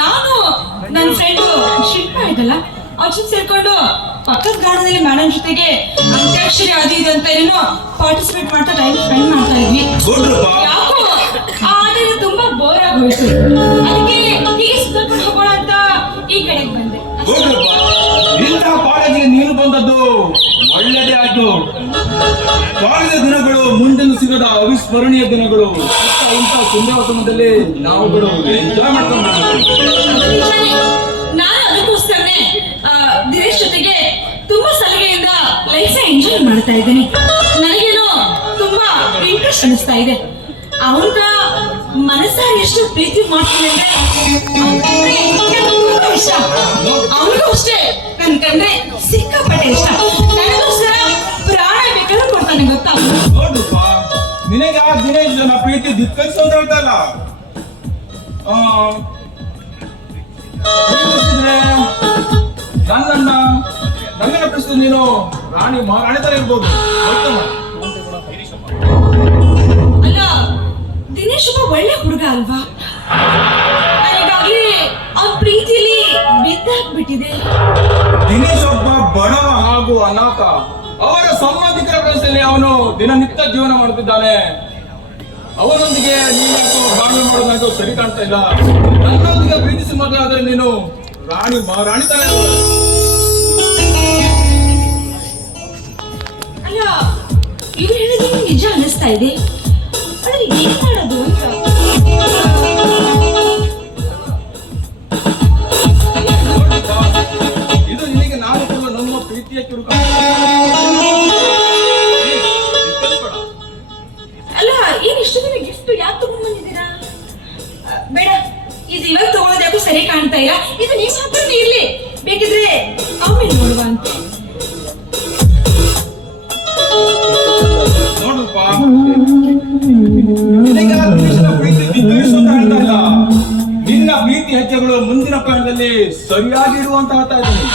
ನಾನು ನನ್ನ ಫ್ರೆಂಡ್ ಶಿಲ್ಪ ಇದಲ್ಲ. ಅವ್ರ ಜೊತೆ ಸೇರ್ಕೊಂಡು ಪಕ್ಕದ ಗಾರ್ಡನಲ್ಲಿ ಮೇಡಮ್ ಜೊತೆಗೆ ಅಂತ್ಯಾಕ್ಷರಿ ಅದು ಇದು ಅಂತ ಏನೋ ಪಾರ್ಟಿಸಿಪೇಟ್ ಮಾಡ್ತಾ ಟೈಮ್ ಸ್ಪೆಂಡ್ ಮಾಡ್ತಾ ಇದ್ವಿ. ಯಾಕೋ ಆ ಆಟದಿಂದ ತುಂಬಾ ಬೋರ್ ಆಗೋಯ್ತು. ಅದಕ್ಕೆ ಹೀಗೆ ಸುತ್ತಾಡ್ಕೊಂಡು ಹೋಗೋಣ ಅಂತ ಈ ಕಡೆಗೆ ಗುಡ್ ಇಂತಹ ಕಾಲೇಜಿಗೆ ನೀನು ಬಂದದ್ದು ಒಳ್ಳೆಯದೇ ಆಯ್ತು. ಕಾಲೇಜ ದಿನಗಳು, ಮುಂದಿನ ಸಿಗದ ಅವಿಸ್ಮರಣೀಯ ದಿನಗಳು. ಇಂಥ ಸುಂದರ ಸಮಯದಲ್ಲಿ ನಾವುಗಳು ಎಂಜಾಯ್ ಮಾಡ್ಕೊಂಡು. ನಾನು ಅದಕ್ಕೋಸ್ಕರನೇ ಜೊತೆಗೆ ತುಂಬಾ ಸಲಿಗೆಯಿಂದ ಲೈಫ್ ಎಂಜಾಯ್ ಮಾಡ್ತಾ ಇದ್ದೀನಿ. ನನಗೇನೋ ತುಂಬಾ ಇಂಟ್ರೆಸ್ಟ್ ಅನಿಸ್ತಾ ಇದೆ. ಅವ್ರನ್ನ ಮನಸ್ಸ ಎಷ್ಟು ಪ್ರೀತಿ ಮಾಡ್ತೀನಿ ಅಂದ್ರೆ ದಿನೇಶ್ ಜನ ಪ್ರೀತಿ ಧಿಕ್ಕರಿಸು ಅಂತ ಹೇಳ್ತಾ ಇಲ್ಲ ಆ, ಏನಿಸಿದ್ರೆ ನನ್ನನ್ನ ನನ್ನನ್ನ ಪ್ರಶ್ನೆ ನೀನು ರಾಣಿ ಮಹಾರಾಣಿ ತರ ಇರ್ಬೋದು. ಅಲ್ಲ ದಿನೇಶ್ ಒಬ್ಬ ಒಳ್ಳೆ ಹುಡುಗ ಅಲ್ವಾ? ಅವ್ನ ಪ್ರೀತಿಲಿ ಬಿದ್ದಾಕ್ಬಿಟ್ಟಿದೆ ದಿನೇಶ್ ಒಬ್ಬ ಬಡ ಹಾಗೂ ಅನಾಥ. ಅವರ ಸಂಬಂಧಿಕರ ಪ್ರಶ್ನೆಯಲ್ಲಿ ಅವನು ದಿನನಿತ್ಯ ಜೀವನ ಮಾಡುತ್ತಿದ್ದಾನೆ. ಅವನೊಂದಿಗೆ ನೀನು ಬಾಳ್ವೆ ಮಾಡೋದು ಸರಿ ಕಾಣ್ತಾ ಇಲ್ಲ ನನ್ನೊಂದಿಗೆ ಪ್ರೀತಿಸಿ ಮದುವೆ ನೀನು ರಾಣಿ ತರ ಇರ್ಬೋದು. ಅಲ್ಲ ಇವ್ರು ಹೇಳಿದ್ರೆ ನಿಜ ಅನಿಸ್ತಾ ಇದೆ ಇದು ಅದು ತಗೊಳ್ಳೋದು ಸರಿ ಕಾಣ್ತಾ ಇಲ್ಲ. ಇದು ನಿಮ್ಮ ಹತ್ರನೇ ಇರ್ಲಿ ಬೇಕಿದ್ರೆ ಆಮೇಲೆ ನೋಡುವ ಅಂತ. ನಿನ್ನ ಪ್ರೀತಿ ಹೆಜ್ಜೆಗಳು ಮುಂದಿನ ಕಾಲದಲ್ಲಿ ಸರಿಯಾಗಿ ಇರುವಂತ ಹೇಳ್ತಾ ಇದ್ದೀನಿ.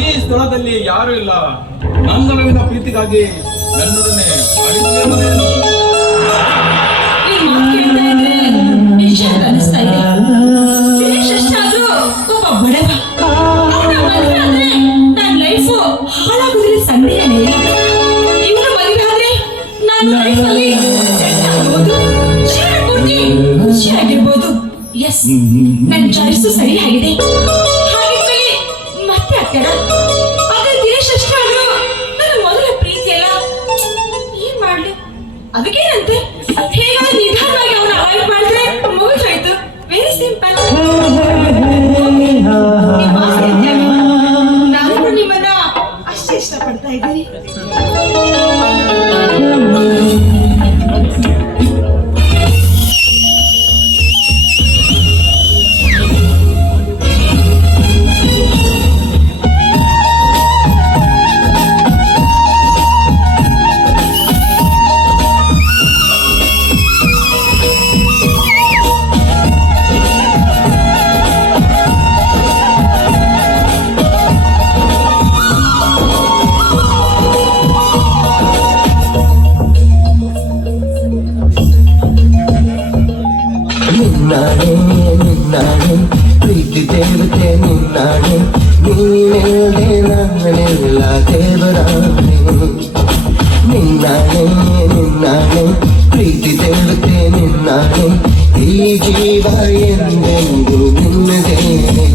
ಈ ಸ್ಥಳದಲ್ಲಿ ಯಾರು ಇಲ್ಲ. ನನ್ನೊಲವಿನ ಪ್ರೀತಿಗಾಗಿ ನನ್ನೊಡನೆ ಅಡಿಗೆ ಮನೆಯನ್ನು ನೀನಿಲ್ಲದೆ ನಾನಿಲ್ಲ ದೇವರಾಣೆ ನಿನ್ನಾಣೆ ನಿನ್ನಾಣೆ ಪ್ರೀತಿ ದೇವತೆ ನಿನ್ನಾಣೆ ಈ ಜೀವ ಎಂದೆಂದು ನಿನ್ನದೇನೆ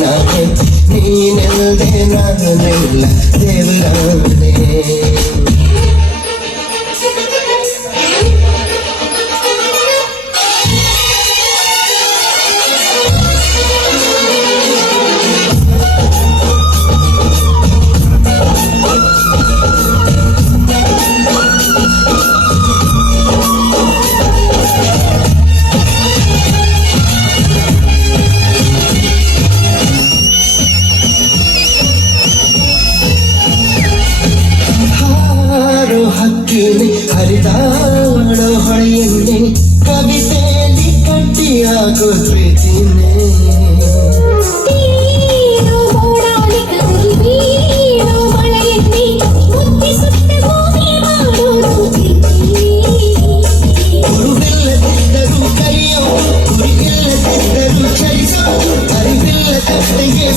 नीन देवराने देवराने ಕವಿತಾಳ ಹೊಳೆಯಲ್ಲಿ ಕವಿತೆಯಲ್ಲಿ ಕಟ್ಟಿ ಹಾಕೋ ಪ್ರೀತಿನೇ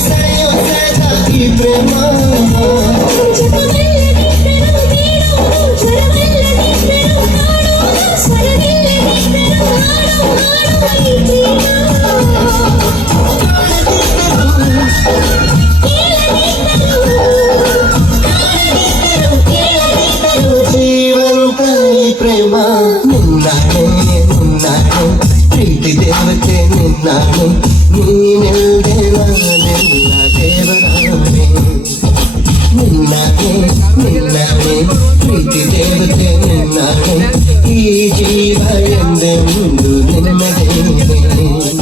ಸರೆಯೋ ಸರದ ಈ ಪ್ರೇಮ നിന്നാണ് പ്രീതി ദേവത്തെ ഈ ജീവ എന്റെ മുണ്ടു നിന്നതേ